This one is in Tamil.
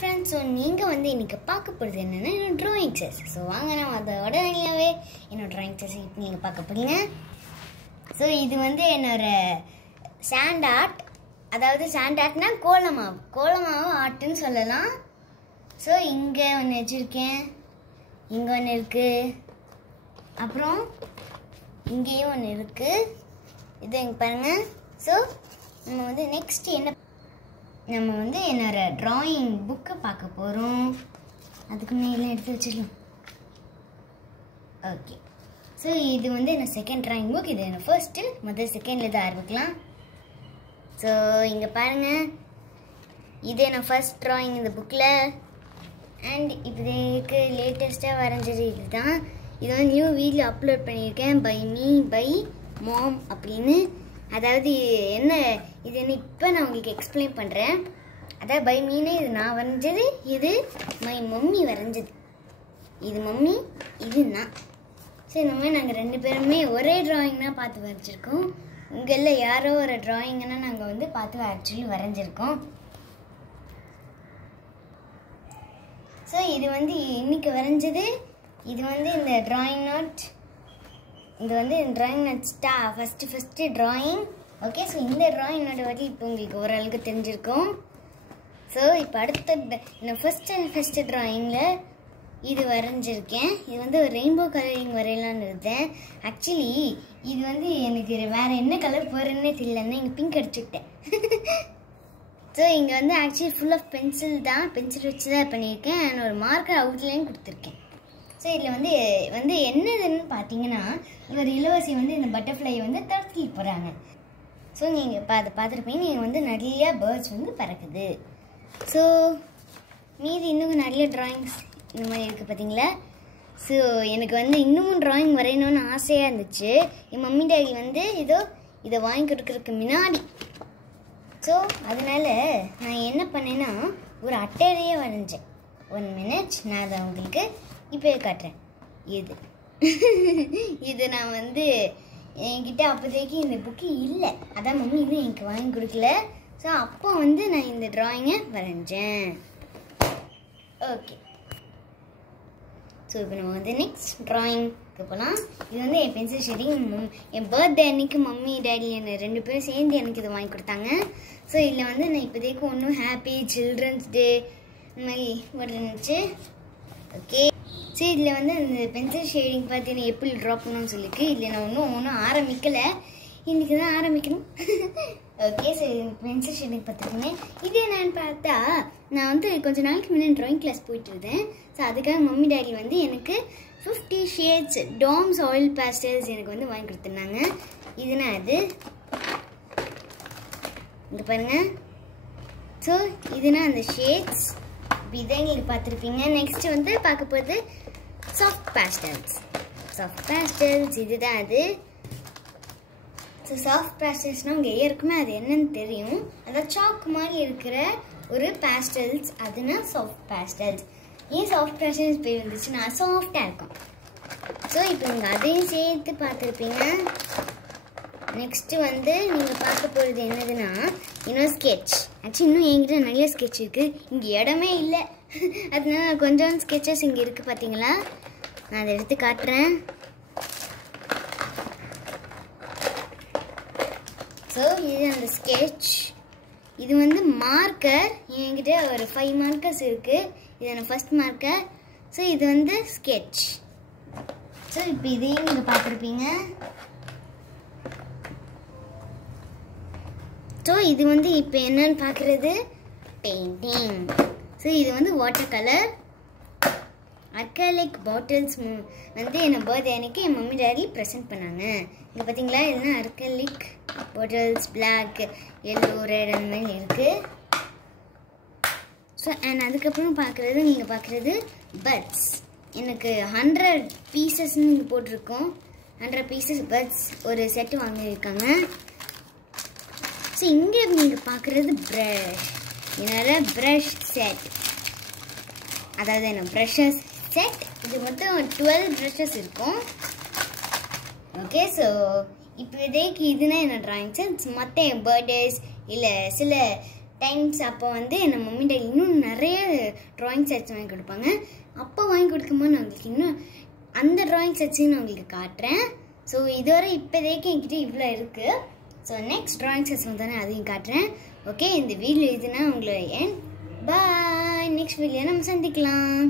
friends, so நீங்கள் வந்து இன்னைக்கு பார்க்க போகிறது என்னென்னா drawing test. ஸோ வாங்க நான் அதோட தனியாகவே என்னோட drawing test நீங்கள் பார்க்க போகிறீங்க. ஸோ இது வந்து என்னோட சாண்ட் ஆர்ட், அதாவது சாண்ட் ஆர்ட்னா கோலமாவு ஆர்ட்டுன்னு சொல்லலாம். ஸோ இங்கே ஒன்று வச்சுருக்கேன், இங்கே ஒன்று இருக்குது, அப்புறம் இங்கேயும் ஒன்று இருக்குது. இது இங்கே பாருங்கள். ஸோ நம்ம வந்து நெக்ஸ்ட் நம்ம வந்து என்னோட ட்ராயிங் புக்கை பார்க்க போகிறோம். அதுக்கு முன்னே எடுத்து வச்சிடலாம். ஓகே, ஸோ இது வந்து என்ன செகண்ட் ட்ராயிங் புக். இது என்ன ஃபர்ஸ்ட்டு செகண்டில் தான் ஆரம்பிக்கலாம். ஸோ இங்கே பாருங்கள், இது என்ன ஃபர்ஸ்ட் ட்ராயிங் இந்த புக்கில். அண்ட் இதுக்கு லேட்டஸ்ட்டாக வரைஞ்சது இது தான். இது வந்து நியூ வீடியோ அப்லோட் பண்ணியிருக்கேன், பை மீ பை மாம் அப்படின்னு. அதாவது என்ன இது இப்போ நான் உங்களுக்கு எக்ஸ்பிளைன் பண்ணுறேன். அதாவது பை மீனே இது நான் வரைஞ்சது, இது மை மம்மி வரைஞ்சது. இது மம்மி, இது நான். ஸோ இந்த மாதிரி நாங்கள் ரெண்டு பேருமே ஒரே ட்ராயிங்னா பார்த்து வரைஞ்சிருக்கோம். உங்களில் யாரோ ஒரு ட்ராயிங்கன்னா நாங்கள் வந்து பார்த்து ஆக்சுவலி வரைஞ்சிருக்கோம். ஸோ இது வந்து இன்னைக்கு வரைஞ்சது. இது வந்து இந்த ட்ராயிங் நோட், இது வந்து drawing note first drawing. Okay, so இந்த ட்ராயிங் நோட்டை பற்றி இப்போ உங்களுக்கு ஓரளவுக்கு தெரிஞ்சிருக்கும். ஸோ இப்போ அடுத்த நான் ஃபஸ்ட்டு ட்ராயிங்கில் இது வரைஞ்சிருக்கேன். இது வந்து ஒரு ரெயின்போ கலரிங் வரையலான்னு இருந்தேன். ஆக்சுவலி இது வந்து எனக்கு வேறு என்ன கலர் போடுறேன்னே தெரியலன்னா இங்கே பிங்க் அடிச்சுக்கிட்டேன். ஸோ இங்கே வந்து ஆக்சுவலி ஃபுல் ஆஃப் பென்சில் தான், பென்சில் வச்சு தான் பண்ணியிருக்கேன். நான் ஒரு மார்க்கர் அவுட்லைன் கொடுத்துருக்கேன். ஸோ இதில் வந்து என்னதுன்னு பார்த்தீங்கன்னா, ஒரு இளவரசி வந்து இந்த பட்டர்ஃப்ளையை வந்து தடுக்கி போகிறாங்க. ஸோ நீங்கள் அதை பார்த்துருப்பீங்க. நீங்கள் வந்து நிறைய பேர்ட்ஸ் வந்து பறக்குது. ஸோ மீதி இன்னும் நிறைய ட்ராயிங்ஸ் இந்த மாதிரி இருக்குது பார்த்தீங்களா. ஸோ எனக்கு வந்து இன்னமும் ட்ராயிங் வரையணும்னு ஆசையாக இருந்துச்சு. என் மம்மி டாடி வந்து இதை வாங்கி கொடுக்குறதுக்கு முன்னாடி. ஸோ அதனால் நான் என்ன பண்ணேன்னா ஒரு அட்டையிலேயே வரைஞ்சேன். 1 minute நான் அதை உங்களுக்கு இப்போ காட்டுறேன். இது நான் வந்து என்கிட்ட அப்போதைக்கு இந்த புக்கு இல்லை, அதான் மம்மி இன்னும் எனக்கு வாங்கி கொடுக்கல. ஸோ அப்போ வந்து நான் இந்த ட்ராயிங்கை வரைஞ்சேன். ஓகே, ஸோ இப்போ நம்ம வந்து நெக்ஸ்ட் ட்ராயிங்க்கு போகலாம். இது வந்து என் பென்சில் ஷேடிங். என் பர்த்டே அன்னைக்கு மம்மி டேடி என்னை 2 பேரும் சேர்ந்து எனக்கு இதை வாங்கி கொடுத்தாங்க. ஸோ இதில் வந்து நான் இப்போதைக்கு ஒன்றும் ஹாப்பி சில்ட்ரன்ஸ் டே இந்த மாதிரி இருந்துச்சு. ஓகே, சரி இதில் வந்து அந்த பென்சில் ஷேடிங் பார்த்தீங்கன்னா எப்படி ட்ரா பண்ணணும்னு சொல்லியிருக்கு. இதில் நான் ஒன்றும் ஆரம்பிக்கலை, இன்றைக்கி தான் ஆரம்பிக்கணும். ஓகே, சரி பென்சில் ஷேடிங் பார்த்துருக்கேன். இது என்னன்னு பார்த்தா, நான் வந்து கொஞ்சம் நாளைக்கு முன்னாடி ட்ராயிங் கிளாஸ் போயிட்டு இருந்தேன். ஸோ அதுக்காக மம்மி டாடி வந்து எனக்கு 50 ஷேட்ஸ் டாம்ஸ் ஆயில் பேஸ்டல்ஸ் எனக்கு வந்து வாங்கி கொடுத்துருந்தாங்க. இதுனா அது இங்கே பாருங்கள். ஸோ இதுனா அந்த ஷேட்ஸ் இதை எங்களுக்கு பார்த்துருப்பீங்க. நெக்ஸ்ட்டு வந்து பார்க்க போகிறது சாஃப்ட் பேஸ்டல்ஸ். இதுதான் அது. ஸோ சாஃப்ட் பேஸ்டல்ஸ்னால் உங்கள் ஏற்குமே அது என்னன்னு தெரியும். அதாவது சாக் மாதிரி இருக்கிற ஒரு பேஸ்டல்ஸ், அதுனா சாஃப்ட் பேஸ்டல்ஸ். ஏன் சாஃப்ட் பேஸ்டல்ஸ் பேர் வந்துச்சுன்னா சாஃப்டாக இருக்கும். ஸோ இப்போ நீங்கள் அதையும் சேர்த்து பார்த்துருப்பீங்க. நெக்ஸ்ட்டு வந்து நீங்கள் பார்க்க போகிறது என்னதுன்னா இன்னும் ஸ்கெட்ச். ஆக்சுவலி இன்னும் என்கிட்ட நிறைய ஸ்கெட்ச் இருக்குது, இங்கே இடமே இல்லை. அதனால கொஞ்சம் ஸ்கெச்சஸ் இங்கே இருக்குது பார்த்தீங்களா. நான் அதை எடுத்து காட்டுறேன். ஸோ இது அந்த ஸ்கெட்ச். இது வந்து மார்க்கர். என்கிட்ட ஒரு 5 மார்க்கர்ஸ் இருக்குது. இது என்ன ஃபர்ஸ்ட் மார்க்கர். ஸோ இது வந்து ஸ்கெட்ச். ஸோ இப்போ இதையும் நீங்கள் பார்த்துருப்பீங்க. ஸோ இது வந்து இப்போ என்னன்னு பார்க்குறது பெயிண்டிங். ஸோ இது வந்து வாட்டர் கலர் அர்காலிக் பாட்டில்ஸ் வந்து என்ன பர்த்டே அன்னைக்கு என் மம்மி டாடி ப்ரெசென்ட் பண்ணாங்க. இங்கே பார்த்தீங்களா, இதுனா அர்காலிக் பாட்டில்ஸ், பிளாக், எல்லோ, ரெட் அந்த மாதிரி இருக்குது. ஸோ அண்ட் அதுக்கப்புறம் பார்க்குறது நீங்கள் பார்க்குறது பட்ஸ். எனக்கு 100 பீசஸ்ன்னு போட்டிருக்கோம். 100 பீசஸ் பட்ஸ் ஒரு செட்டு வாங்கியிருக்காங்க. ஸோ இங்கே நீங்கள் பார்க்குறது ப்ரஷ். என்னோட ப்ரஷ் செட், அதாவது என்ன ப்ரஷஸ் செட். இது மொத்தம் 12 ப்ரஷஸ் இருக்கும். ஓகே, ஸோ இப்போதைக்கு இதுனா என்ன ட்ராயிங் செட். மற்ற என் பர்த்டேஸ் இல்லை சில டைம்ஸ் அப்போ வந்து என் மம்மி டாடி இன்னும் நிறைய ட்ராயிங் செட்ஸ் வாங்கி கொடுப்பாங்க. அப்போ வாங்கி கொடுக்கும்போது நான் உங்களுக்கு இன்னும் அந்த ட்ராயிங் செட்ஸையும் நான் உங்களுக்கு காட்டுறேன். ஸோ இதுவரை இப்போதைக்கு என்கிட்ட இவ்வளோ இருக்குது. ஸோ நெக்ஸ்ட் ட்ராயிங் செட்ஸ் வந்தானே அதையும் காட்டுறேன். ஓகே, இந்த வீடியோ இதுனா உங்களை பாய். நெக்ஸ்ட் வீடியோ நம்ம சந்திக்கலாம்.